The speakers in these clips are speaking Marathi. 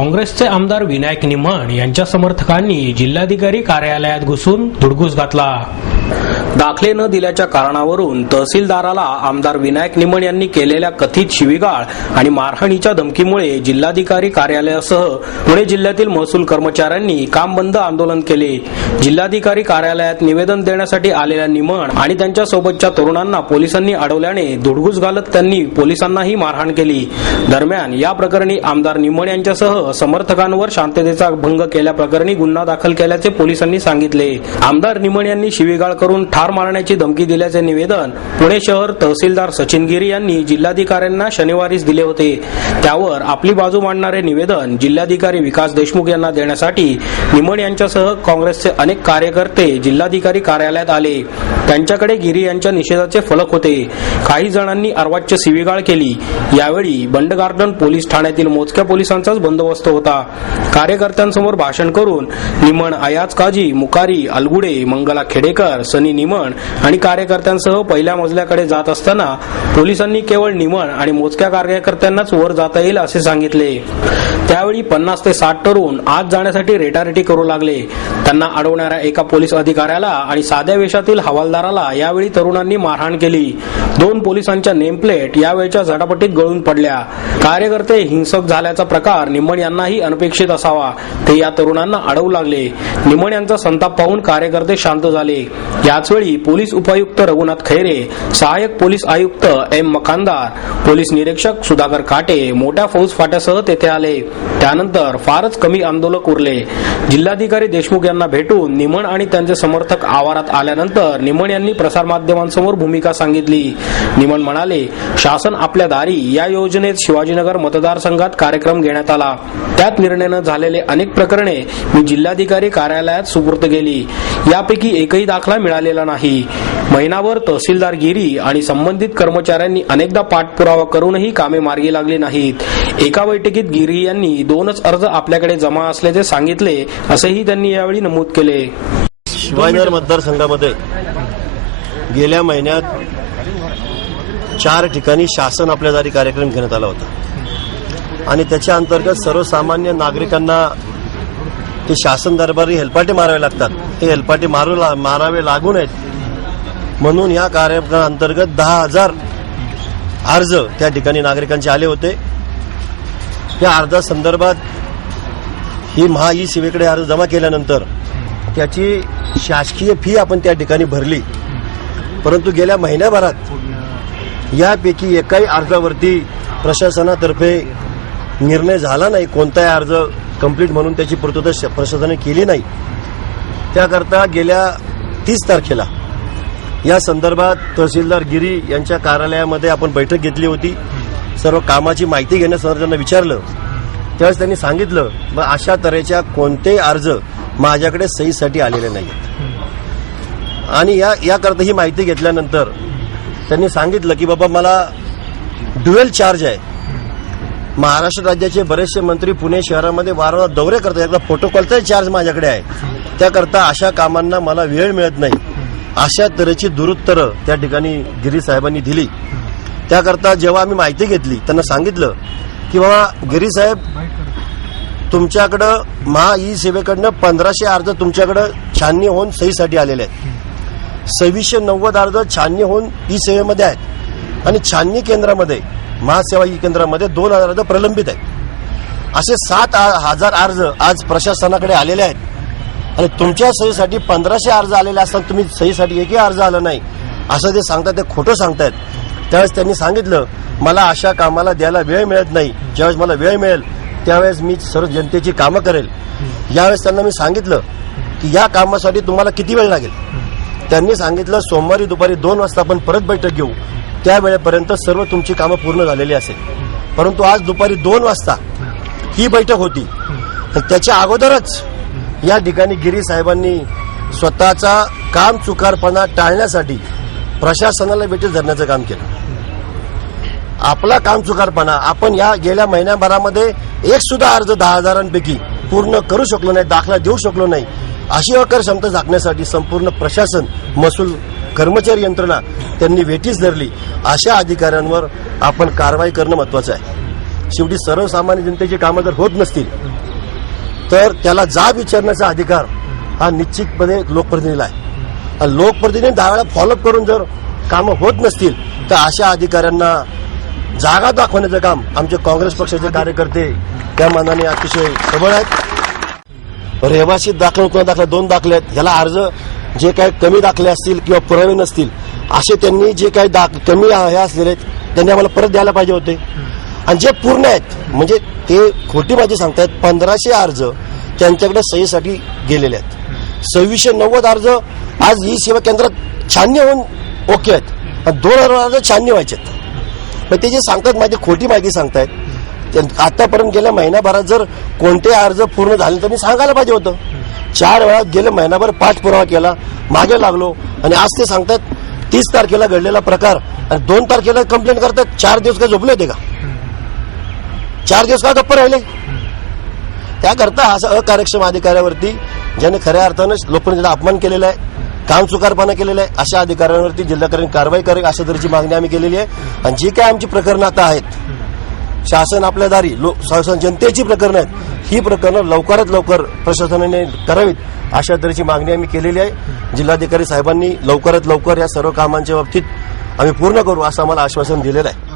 काँग्रेसचे आमदार विनायक निमण यांच्या समर्थकांनी जिल्हाधिकारी कार्यालयात घुसून धुडगूस घातला। दाखले न दिल्याच्या कारणावरून तहसीलदाराला आमदार विनायक निमण यांनी केलेल्या कथित शिवीगाळ आणि मारहाणीच्या धमकीमुळे जिल्हाधिकारी कार्यालयासह पुणे जिल्ह्यातील महसूल कर्मचाऱ्यांनी काम बंद आंदोलन केले। जिल्हाधिकारी कार्यालयात निवेदन देण्यासाठी आलेल्या निमण आणि त्यांच्या सोबतच्या तरुणांना पोलिसांनी अडवल्याने धुडगूस घालत त्यांनी पोलिसांनाही मारहाण केली। दरम्यान या प्रकरणी आमदार निमण यांच्यासह समर्थकांवर शांततेचा भंग केल्याप्रकरणी गुन्हा दाखल केल्याचे पोलिसांनी सांगितले। आमदार निमण यांनी शिवीगाळ करून ठार मारण्याची धमकी दिल्याचे निवेदन पुणे शहर तहसीलदार सचिन गिरी यांनी जिल्हाधिकाऱ्यांना शनिवारीच दिले होते। त्यावर आपली बाजू मांडणारे निवेदन जिल्हाधिकारी विकास देशमुख यांना देण्यासाठी निमण यांच्यासह काँग्रेसचे अनेक कार्यकर्ते जिल्हाधिकारी कार्यालयात आले। त्यांच्याकडे गिरी यांच्या निषेधाचे फलक होते। काही जणांनी अर्वाच्य शिवीगाळ केली। यावेळी बंड गार्डन पोलीस ठाण्यातील मोजक्या पोलिसांचाच बंदोबस्त होता। कार्यकर्त्यांसमोर भाषण करून निमण, अयाज काजी, मुकारी, अलगुडे, मंगला खेडेकर, सनी निमण आणि कार्यकर्त्यांसह पहिल्या मजल्याकडे जात असताना पोलिसांनी केवळ निमण आणि मोजक्या कार्यकर्त्यांनाच वर जाता येईल असे सांगितले। त्यावेळी 50 ते 60 तरुण आत जाण्यासाठी रेटारेटी करू लागले। त्यांना अडवणाऱ्या एका पोलीस अधिकाऱ्याला आणि साध्या वेशातील हवालदाराला यावेळी तरुणांनी मारहाण केली। 2 पोलिसांच्या नेमप्लेट यावेळच्या झटापटीत गळून पडल्या। कार्यकर्ते हिंसक झाल्याचा प्रकार निमण यांनाही अनपेक्षित असावा, ते या तरुणांना अडवू लागले। निमण यांचा संताप पाहून कार्यकर्ते शांत झाले। याचवेळी पोलीस उपायुक्त रघुनाथ खैरे, सहाय्यक पोलीस आयुक्त एम मकानदार, पोलीस निरीक्षक सुधाकर काटे मोठ्या फौज फाट्यासह तेथे आले। त्यानंतर फारच कमी आंदोलक उरले। जिल्हाधिकारी देशमुख यांना भेटून निमण आणि त्यांचे समर्थक आवारात आल्यानंतर निमण यांनी प्रसारमाध्यमांसमोर भूमिका सांगितली। निमण म्हणाले, शासन आपल्या दारी या योजनेत शिवाजीनगर मतदारसंघात कार्यक्रम घेण्यात आला। त्यात निर्णय न झालेले अनेक प्रकरणे मी जिल्हाधिकारी कार्यालयात सुपूर्द केली। यापैकी एकही दाखला मिळालेला नाही। महिनाभर तहसीलदार गिरी आणि संबंधित कर्मचाऱ्यांनी अनेकदा पाठपुरावा करूनही कामे मार्गी लागली नाहीत। एका बैठकीत गिरी यांनी 2च अर्ज आपल्याकडे जमा असल्याचे सांगितले, असेही त्यांनी यावेळी नमूद केले। शिवाजीनगर मतदारसंघामध्ये गेल्या महिन्यात 4 ठिकाणी शासन आपल्या दारी कार्यक्रम घेण्यात आला होता आणि त्याच्या अंतर्गत सर्वसामान्य नागरिकांना ते शासन दरबारी हेलपाटे मारावे लागतात। हे हेलपाटे मारावे लागू नयेत म्हणून या कार्यक्रमाअंतर्गत 10,000 अर्ज त्या ठिकाणी नागरिकांचे आले होते। या अर्जासंदर्भात ही ई सेवेकडे अर्ज जमा केल्यानंतर त्याची शासकीय फी आपण त्या ठिकाणी भरली, परंतु गेल्या महिन्याभरात यापैकी एकाही अर्जावरती प्रशासनातर्फे निर्णय झाला नाही। कोणताही अर्ज कंप्लीट म्हणून त्याची पूर्तता प्रशासनाने केली नाही। त्याकरता गेल्या 30 तारखेला या संदर्भात तहसीलदार गिरी यांच्या कार्यालयामध्ये आपण बैठक घेतली होती। सर्व कामाची माहिती घेण्यासंदर्भात त्यांना विचारलं, त्यावेळेस त्यांनी सांगितलं अशा तऱ्हेच्या कोणतेही अर्ज माझ्याकडे सहीसाठी आलेले नाहीत। आणि याकरता ही माहिती घेतल्यानंतर त्यांनी सांगितलं की बाबा मला ड्युएल चार्ज आहे। महाराष्ट्र राज्याचे बरेचसे मंत्री पुणे शहरामध्ये वारंवार दौरे करतात, एकदा प्रोटोकॉलचाही चार्ज माझ्याकडे आहे। त्याकरता अशा कामांना मला वेळ मिळत नाही, अशा तऱ्हेची दुरुत्तरं त्या ठिकाणी गिरी साहेबांनी दिली। त्याकरता जेव्हा आम्ही माहिती घेतली त्यांना सांगितलं की बाबा गिरी साहेब, तुमच्याकडं ई सेवेकडनं 1500 अर्ज तुमच्याकडं छाननी होऊन सहीसाठी आलेले आहेत। 2690 अर्ज छाननी होऊन ई सेवेमध्ये आहेत आणि छाननी केंद्रामध्ये महासेवा ई केंद्रामध्ये 2000 अर्ज प्रलंबित आहेत। असे 7,000 अर्ज आज प्रशासनाकडे आलेले आहेत आणि तुमच्या सहीसाठी 1500 अर्ज आलेले असताना तुम्ही सहीसाठी एकही अर्ज आला नाही असं ते सांगतात, ते खोटं सांगतायत। त्यावेळेस त्यांनी सांगितलं मला अशा कामाला द्यायला वेळ मिळत नाही, ज्यावेळेस मला वेळ मिळेल त्यावेळेस मी सर्व जनतेची कामं करेल। यावेळेस त्यांना मी सांगितलं की या कामासाठी तुम्हाला किती वेळ लागेल। त्यांनी सांगितलं सोमवारी दुपारी 2 वाजता आपण परत बैठक घेऊ, त्या वेळेपर्यंत सर्व तुमची कामं पूर्ण झालेली असेल। परंतु आज दुपारी 2 वाजता ही बैठक होती, त्याच्या अगोदरच या ठिकाणी गिरी साहेबांनी स्वतःचा काम चुकारपणा टाळण्यासाठी प्रशासनाला वेठीस धरण्याचं काम केलं। आपला काम चुकारपणा आपण या गेल्या महिन्याभरामध्ये एक सुद्धा अर्ज 10,000 पूर्ण करू शकलो नाही, दाखला देऊ शकलो नाही, अशी अकर क्षमता झाकण्यासाठी संपूर्ण प्रशासन, महसूल कर्मचारी यंत्रणा त्यांनी वेठीस धरली। अशा अधिकाऱ्यांवर आपण कारवाई करणं महत्वाचं आहे। शेवटी सर्वसामान्य जनतेची कामं जर होत नसतील तर त्याला जाब विचारण्याचा अधिकार हा निश्चितपणे लोकप्रतिनिधीला आहे. आणि लोकप्रतिनिधी 10 वेळा फॉलोअप करून जर कामं होत नसतील तर अशा अधिकाऱ्यांना जागा दाखवण्याचं काम आमचे काँग्रेस पक्षाचे कार्यकर्ते त्या मानाने अतिशय सबळ आहेत. रहिवासी दाखला किंवा दाखला 2 दाखले आहेत. ह्याला अर्ज जे काही कमी दाखले असतील किंवा पुरावे नसतील असे त्यांनी जे काही कमी हे असलेले आहेत त्यांनी आम्हाला परत द्यायला पाहिजे होते. आणि जे पूर्ण आहेत म्हणजे ते खोटी माहिती सांगतायत. 1500 अर्ज त्यांच्याकडे सहीसाठी गेलेले आहेत. 2690 अर्ज आज ई सेवा केंद्रात छाननी होऊन ओके आहेत आणि 2000 अर्ज छाननी व्हायचे आहेत. मग ते जे सांगतात माहिती खोटी माहिती सांगतायत. आतापर्यंत गेल्या महिनाभरात जर कोणते अर्ज पूर्ण झाले तर मी सांगायला पाहिजे होतं. 4 वेळा गेल्या महिनाभर पाठपुरावा केला, मागे लागलो आणि आज ते सांगतात 30 तारखेला घडलेला प्रकार आणि 2 तारखेला कंप्लेंट करतात. 4 दिवस काय झोपले होते का? 4 दिवस का गप्प राहिले? त्याकरता असा अकार्यक्षम अधिकाऱ्यावरती ज्याने खऱ्या अर्थानं लोकप्रतिनिधीचा अपमान केलेला आहे, काम चुकारपणा केलेला आहे, अशा अधिकाऱ्यांवरती जिल्हाधिकाऱ्यांनी कारवाई करेल अशा तऱ्हेची मागणी आम्ही केलेली आहे. आणि जी काय आमची प्रकरणं आता आहेत, शासन आपल्या दारी शासन जनतेची प्रकरणं आहेत, ही प्रकरणं लवकरात लवकर प्रशासनाने करावीत अशा तऱ्हेची मागणी आम्ही केलेली आहे. जिल्हाधिकारी साहेबांनी लवकरात लवकर या सर्व कामांच्या बाबतीत आम्ही पूर्ण करू असं आम्हाला आश्वासन दिलेलं आहे.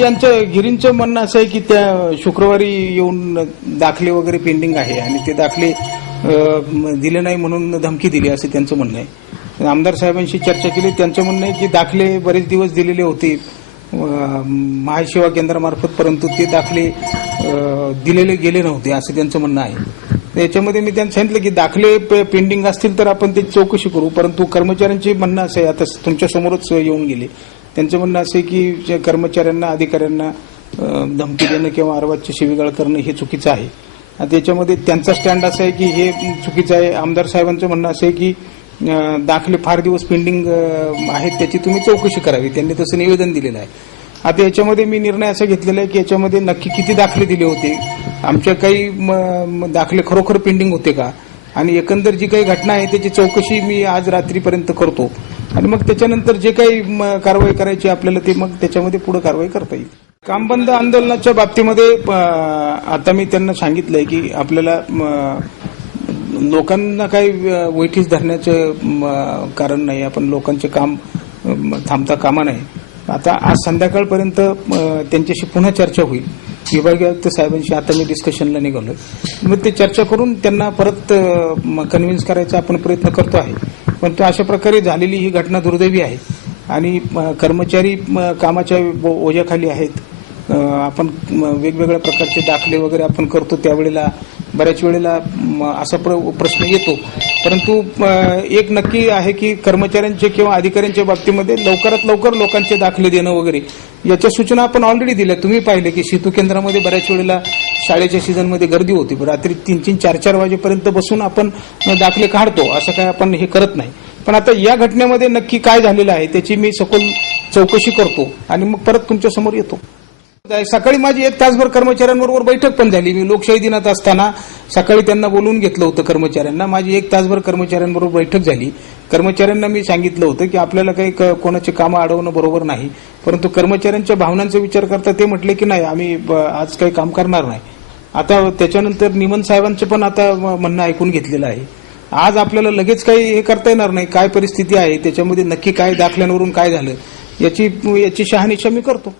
यांचं गिरींचं म्हणणं असं आहे की त्या शुक्रवारी येऊन दाखले वगैरे पेंडिंग आहे आणि ते दाखले दिले नाही म्हणून धमकी दिली असं त्यांचं म्हणणं आहे. आमदार साहेबांशी चर्चा केली. त्यांचं म्हणणं आहे की दाखले बरेच दिवस दिलेले होते महासेवा केंद्रामार्फत, परंतु ते दाखले दिलेले गेले नव्हते असं त्यांचं म्हणणं आहे. याच्यामध्ये मी त्यांना सांगितलं की दाखले पेंडिंग असतील तर आपण ते चौकशी करू, परंतु कर्मचाऱ्यांचे म्हणणं असं आहे, आता तुमच्या समोरच येऊन गेले, त्यांचं म्हणणं असं आहे की कर्मचाऱ्यांना अधिकाऱ्यांना धमकी देणं किंवा अर्वाच्य शिवीगाळ करणं हे चुकीचं आहे. आता याच्यामध्ये त्यांचा स्टँड असा आहे की हे चुकीचं आहे. आमदार साहेबांचं म्हणणं असं आहे की दाखले फार दिवस पेंडिंग आहेत त्याची तुम्ही चौकशी करावी, त्यांनी तसं निवेदन दिलेलं आहे. आता याच्यामध्ये मी निर्णय असा घेतलेला आहे की याच्यामध्ये नक्की किती दाखले दिले होते, आमच्या काही दाखले खरोखर पेंडिंग होते का, आणि एकंदर जी काही घटना आहे त्याची चौकशी मी आज रात्रीपर्यंत करतो आणि मग त्याच्यानंतर जे काही कारवाई करायची आपल्याला ते मग त्याच्यामध्ये पुढे कारवाई करता येईल. काम बंद आंदोलनाच्या बाबतीमध्ये आता मी त्यांना सांगितलंय की आपल्याला लोकांना काही वैठीस धरण्याचं कारण नाही, आपण लोकांचे काम थांबता कामा नये. आता आज संध्याकाळपर्यंत त्यांच्याशी पुन्हा चर्चा होईल. विभागीय आयुक्त साहेबांशी आता मी डिस्कशनला निघालोय, मग ते चर्चा करून त्यांना परत कन्व्हिन्स करायचा आपण प्रयत्न करतो आहे. पण तो अशा प्रकारे झालेली ही घटना दुर्दैवी आहे आणि कर्मचारी कामाच्या ओझ्याखाली आहेत. आपण वेगवेगळ्या प्रकारचे दाखले वगैरे आपण करतो, त्यावेळेला बऱ्याच वेळेला असा प्रश्न येतो. परंतु एक नक्की आहे की कर्मचाऱ्यांचे किंवा अधिकाऱ्यांच्या बाबतीमध्ये लवकरात लवकर लोकांचे दाखले देणं वगैरे याच्या सूचना आपण ऑलरेडी दिल्या. तुम्ही पाहिले की सेतू केंद्रामध्ये बऱ्याच वेळेला शाळेच्या सीझनमध्ये गर्दी होती, रात्री 3-3, 4-4 वाजेपर्यंत बसून आपण दाखले काढतो, असं काय आपण हे करत नाही. पण आता या घटनेमध्ये नक्की काय झालेलं आहे त्याची मी सखोल चौकशी करतो आणि मग परत तुमच्या समोर येतो. सकाळी माझी 1 तासभर कर्मचाऱ्यांबरोबर बैठक पण झाली. मी लोकशाही दिनात असताना सकाळी त्यांना बोलवून घेतलं होतं कर्मचाऱ्यांना. माझी 1 तासभर कर्मचाऱ्यांबरोबर बैठक झाली. कर्मचाऱ्यांना मी सांगितलं होतं की आपल्याला काही कोणाची कामं अडवणं बरोबर नाही, परंतु कर्मचाऱ्यांच्या भावनांचा विचार करता ते म्हटले की नाही, आम्ही आज काही काम करणार नाही. आता त्याच्यानंतर निमन साहेबांचं पण आता म्हणणं ऐकून घेतलेलं आहे. आज आपल्याला लगेच काही हे करता येणार नाही. काय परिस्थिती आहे, त्याच्यामध्ये नक्की काय दाखल्यांवरून काय झालं याची शहानिशा मी करतो.